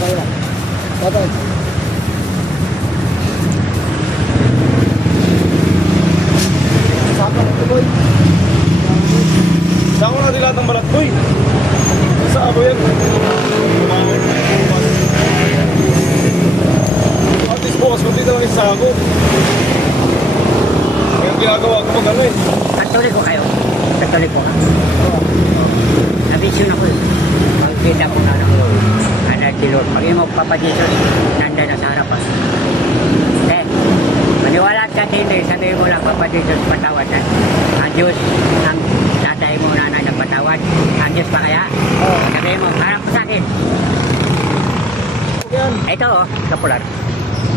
Tatay na. Tatay. Saka ito, boy. Saan ko na dilat ang balat, boy? Sa abo yan. At least bukas, kunti na lang yung sako. Ngayon ginagawa ko mag ano eh. Katuloy ko kayo. Katuloy ko ka. Nabisyon ako eh. Pagkita ko na ako. Anak si Lord. Pag mo papadison, nanda na sa harapan. Eh, maniwala ka din eh. Sabihin mo lang papadison, patawad na. Ang Diyos, ang tatay mo nanay ng patawad. Ang Diyos pa kaya? Sabihin mo, harap ko sa akin. Yan. Ito oh, kapular.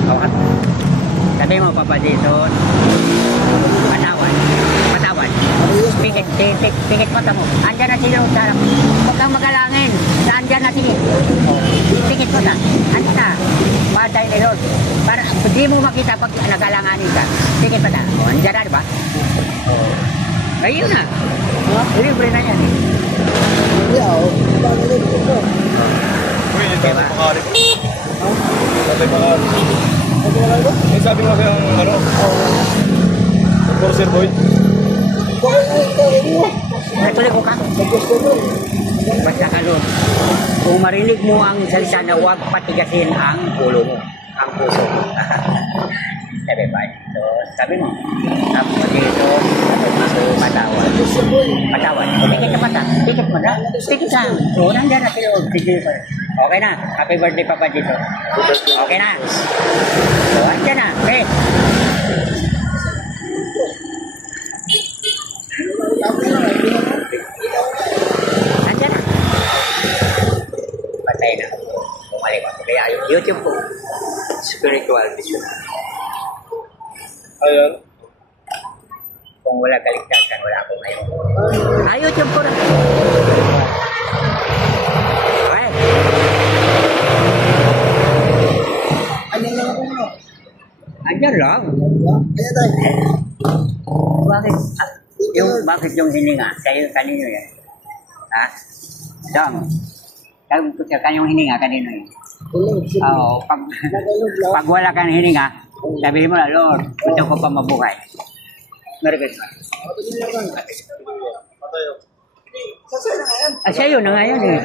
Okay. Sabihin mo papadison, patawad. Patawad. Pikit mata mo. Andyan na si Lord sa harap. Huwag kang magalangin. Andyan na sige. Pikit mata. Andyan na. Matay ni Lord. Para hindi mo makita pag nagalanganin ka. Pikit mata. O, andyan na, diba? Ayun na. Libre na yan eh. Yeah, oh. Dami din ito. Uy, yung tatay pakari ko. Tatay pakari. Ano ba kayo? Eh, sabi mo kasi ang ano, enforcer boy. Natuloy ko ka. Basta ka Lord. Kung marinig mo ang salita na huwag patigasin ang ulo mo. Ang puso mo. Sabi ba? So, sabi mo. Tapos dito, patawad. Patawad. Pikit ka pata. Pikit mo na. Pikit ka. So, nandiyan na si Lord. Okay na. Happy birthday Papa dito. Okay na. So, andyan na. Okay. Andyan na. Patay na. Bumalik ako. Kaya yung YouTube ko. Spiritual vision. Ayan. Kung wala kaligtasan, wala ako ngayon. YouTube ko na. Okay. Ano lang ako mo? Andyan lang. Ayan tayo. Bakit? Bakit yung hininga? Sa'yo, kanino yan? Ha? Dong. Sabi ko siya, kanyang hininga, kanino yan? Oo. Pag wala kang hininga, sabihin mo na, Lord, gusto ko pa mabuhay. Merry Christmas. Sasay na ngayon. Sa'yo na nga yan eh.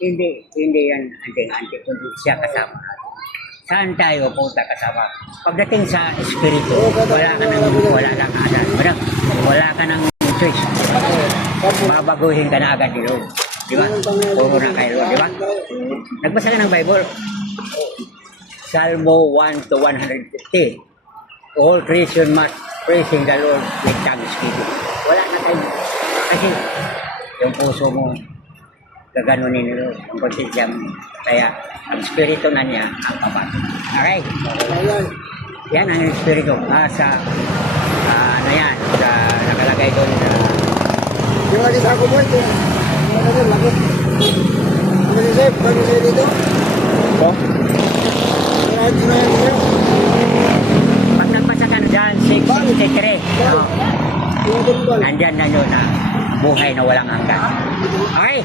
Hindi yan anting-anting, kundi siya kasama. Saan tayo punta kasama? Pagdating sa espiritu, wala ka nang adan. Wala ka nang choice. Babaguhin ka na agad ni Lord. Di ba? Puro na kay Lord, di ba? Nagbasa ka ng Bible. Salmo 1 to 150. All creation must praising the Lord with thanksgiving. Wala na tayo. Kasi yung puso mo, gaganunin ni Lord. Ang konsensya mo. Kaya ang espiritu na niya ang pabago. Okay? Ayan. Yan ang espiritu. Sa ano yan? Sa nakalagay doon sa Yung alis ako mo ito. Ano na lagot. Ano si Sir? Ano siya dito? Ito? Ano na yan niya? pag nagbasa ka na dyan, 663. Oh, Yung tumbal. nandyan na yun na buhay na walang hanggan. Okay?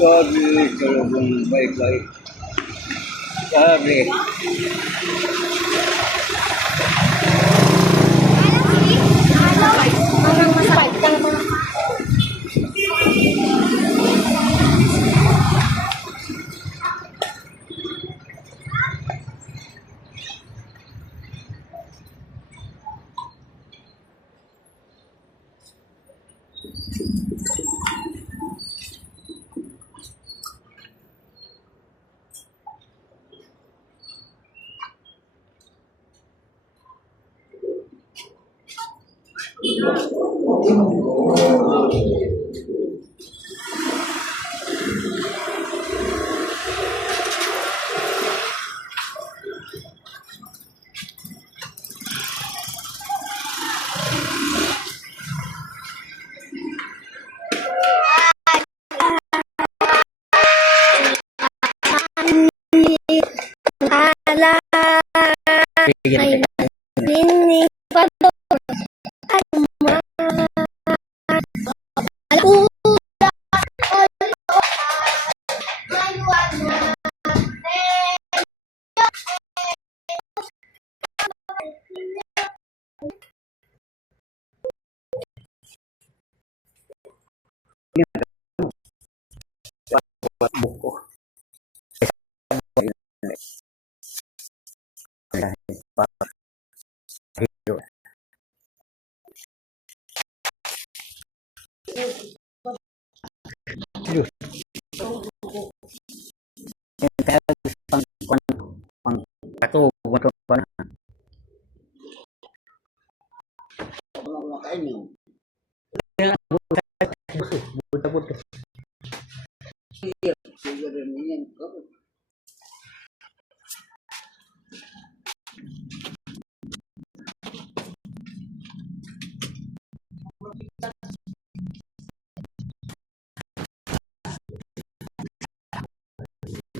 Sabi, kalabang baik-baik. Sabi. Ala, Sige na. ini pato, alma, Buko. Pang kain yun.